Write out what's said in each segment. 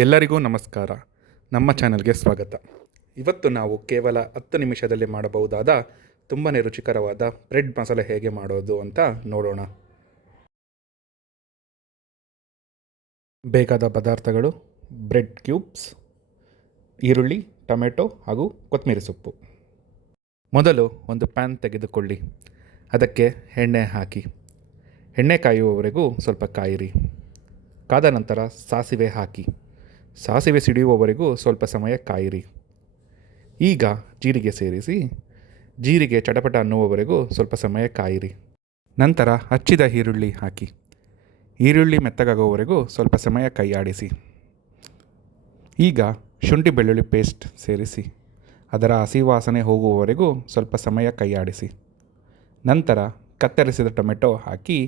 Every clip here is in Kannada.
ಎಲ್ಲರಿಗೂ ನಮಸ್ಕಾರ. ನಮ್ಮ ಚಾನಲ್ಗೆ ಸ್ವಾಗತ. ಇವತ್ತು ನಾವು ಕೇವಲ 10 ನಿಮಿಷದಲ್ಲಿ ಮಾಡಬಹುದಾದ ತುಂಬಾ ರುಚಿಕರವಾದ ಬ್ರೆಡ್ ಮಸಾಲೆ ಹೇಗೆ ಮಾಡೋದು ಅಂತ ನೋಡೋಣ. ಬೇಕಾದ ಪದಾರ್ಥಗಳು: ಬ್ರೆಡ್ ಕ್ಯೂಬ್ಸ್, ಈರುಳ್ಳಿ, ಟೊಮೆಟೊ ಹಾಗೂ ಕೊತ್ತಂಬರಿ ಸೊಪ್ಪು. ಮೊದಲು ಒಂದು ಪ್ಯಾನ್ ತೆಗೆದುಕೊಳ್ಳಿ. ಅದಕ್ಕೆ ಎಣ್ಣೆ ಹಾಕಿ. ಎಣ್ಣೆ ಕಾಯುವವರೆಗೂ ಸ್ವಲ್ಪ ಕಾಯಿರಿ. ಕಾದ ನಂತರ ಸಾಸಿವೆ ಹಾಕಿ. ಸಾಸಿವೆ ಸಿಡಿಯುವವರೆಗೂ ಸ್ವಲ್ಪ ಸಮಯ ಕಾಯಿರಿ. ಈಗ ಜೀರಿಗೆ ಸೇರಿಸಿ. ಜೀರಿಗೆ ಚಟಪಟ ಅನ್ನುವವರೆಗೂ ಸ್ವಲ್ಪ ಸಮಯ ಕಾಯಿರಿ. ನಂತರ ಹಚ್ಚಿದ ಈರುಳ್ಳಿ ಹಾಕಿ. ಈರುಳ್ಳಿ ಮೆತ್ತಗಾಗುವವರೆಗೂ ಸ್ವಲ್ಪ ಸಮಯ ಕೈಯಾಡಿಸಿ. ಈಗ ಶುಂಠಿ ಬೆಳ್ಳುಳ್ಳಿ ಪೇಸ್ಟ್ ಸೇರಿಸಿ. ಅದರ ಹಸಿ ವಾಸನೆ ಹೋಗುವವರೆಗೂ ಸ್ವಲ್ಪ ಸಮಯ ಕೈಯಾಡಿಸಿ. ನಂತರ ಕತ್ತರಿಸಿದ ಟೊಮೆಟೊ ಹಾಕಿ.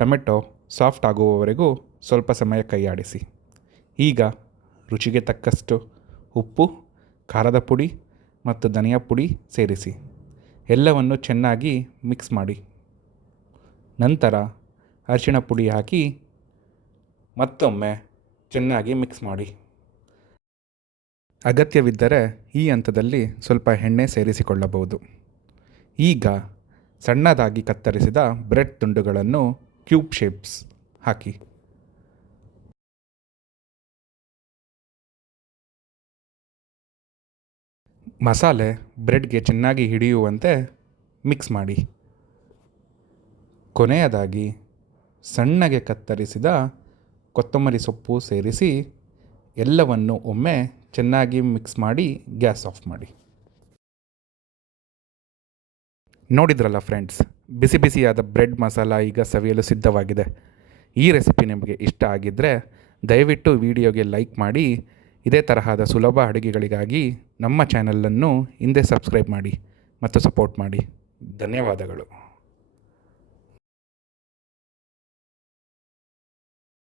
ಟೊಮೆಟೊ ಸಾಫ್ಟ್ ಆಗುವವರೆಗೂ ಸ್ವಲ್ಪ ಸಮಯ ಕೈಯಾಡಿಸಿ. ಈಗ ರುಚಿಗೆ ತಕ್ಕಷ್ಟು ಉಪ್ಪು, ಖಾರದ ಪುಡಿ ಮತ್ತು ಧನಿಯಾ ಪುಡಿ ಸೇರಿಸಿ. ಎಲ್ಲವನ್ನು ಚೆನ್ನಾಗಿ ಮಿಕ್ಸ್ ಮಾಡಿ. ನಂತರ ಅರಿಶಿಣ ಪುಡಿ ಹಾಕಿ ಮತ್ತೊಮ್ಮೆ ಚೆನ್ನಾಗಿ ಮಿಕ್ಸ್ ಮಾಡಿ. ಅಗತ್ಯವಿದ್ದರೆ ಈ ಹಂತದಲ್ಲಿ ಸ್ವಲ್ಪ ಎಣ್ಣೆ ಸೇರಿಸಿಕೊಳ್ಳಬಹುದು. ಈಗ ಸಣ್ಣದಾಗಿ ಕತ್ತರಿಸಿದ ಬ್ರೆಡ್ ತುಂಡುಗಳನ್ನು ಕ್ಯೂಬ್ ಶೇಪ್ಸ್ ಹಾಕಿ. ಮಸಾಲೆ ಬ್ರೆಡ್ಗೆ ಚೆನ್ನಾಗಿ ಹಿಡಿಯುವಂತೆ ಮಿಕ್ಸ್ ಮಾಡಿ. ಕೊನೆಯದಾಗಿ ಸಣ್ಣಗೆ ಕತ್ತರಿಸಿದ ಕೊತ್ತಂಬರಿ ಸೊಪ್ಪು ಸೇರಿಸಿ ಎಲ್ಲವನ್ನು ಒಮ್ಮೆ ಚೆನ್ನಾಗಿ ಮಿಕ್ಸ್ ಮಾಡಿ ಗ್ಯಾಸ್ ಆಫ್ ಮಾಡಿ. ನೋಡಿದ್ರಲ್ಲ ಫ್ರೆಂಡ್ಸ್, ಬಿಸಿ ಬಿಸಿಯಾದ ಬ್ರೆಡ್ ಮಸಾಲ ಈಗ ಸವಿಯಲು ಸಿದ್ಧವಾಗಿದೆ. ಈ ರೆಸಿಪಿ ನಿಮಗೆ ಇಷ್ಟ ಆಗಿದ್ದರೆ ದಯವಿಟ್ಟು ವಿಡಿಯೋಗೆ ಲೈಕ್ ಮಾಡಿ. ಇದೇ ತರಹದ ಸುಲಭ ಅಡುಗೆಗಳಿಗಾಗಿ ನಮ್ಮ ಚಾನಲನ್ನು ಹಿಂದೆ ಸಬ್ಸ್ಕ್ರೈಬ್ ಮಾಡಿ ಮತ್ತು ಸಪೋರ್ಟ್ ಮಾಡಿ. ಧನ್ಯವಾದಗಳು.